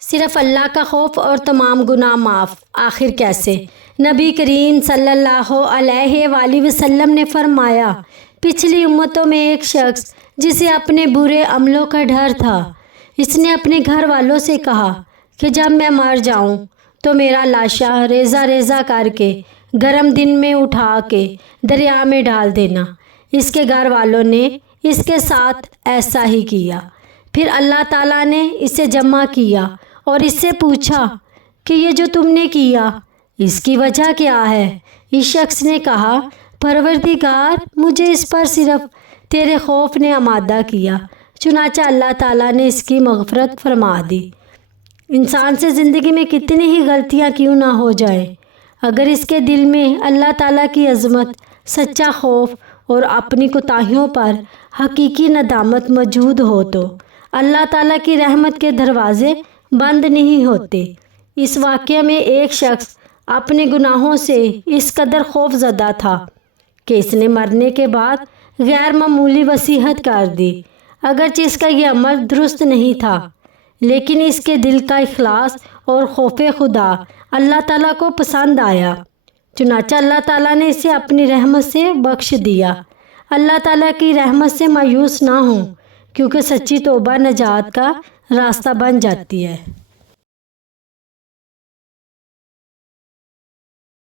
صرف اللہ کا خوف اور تمام گناہ معاف۔ آخر کیسے؟ نبی کریم صلی اللہ علیہ وآلہ وسلم نے فرمایا، پچھلی امتوں میں ایک شخص جسے اپنے برے عملوں کا ڈر تھا، اس نے اپنے گھر والوں سے کہا کہ جب میں مر جاؤں تو میرا لاشا ریزہ ریزہ کر کے گرم دن میں اٹھا کے دریا میں ڈال دینا۔ اس کے گھر والوں نے اس کے ساتھ ایسا ہی کیا۔ پھر اللہ تعالیٰ نے اسے جمع کیا اور اس سے پوچھا کہ یہ جو تم نے کیا اس کی وجہ کیا ہے؟ اس شخص نے کہا، پروردگار، مجھے اس پر صرف تیرے خوف نے آمادہ کیا۔ چنانچہ اللہ تعالیٰ نے اس کی مغفرت فرما دی۔ انسان سے زندگی میں کتنی ہی غلطیاں کیوں نہ ہو جائیں، اگر اس کے دل میں اللہ تعالیٰ کی عظمت، سچا خوف اور اپنی کوتاہیوں پر حقیقی ندامت موجود ہو تو اللہ تعالیٰ کی رحمت کے دروازے بند نہیں ہوتے۔ اس واقعے میں ایک شخص اپنے گناہوں سے اس قدر خوف زدہ تھا کہ اس نے مرنے کے بعد غیر معمولی وصیت کر دی۔ اگرچہ اس کا یہ عمل درست نہیں تھا، لیکن اس کے دل کا اخلاص اور خوف خدا اللہ تعالیٰ کو پسند آیا، چنانچہ اللہ تعالیٰ نے اسے اپنی رحمت سے بخش دیا۔ اللہ تعالیٰ کی رحمت سے مایوس نہ ہوں، کیونکہ سچی توبہ نجات کا راستہ بن جاتی ہے۔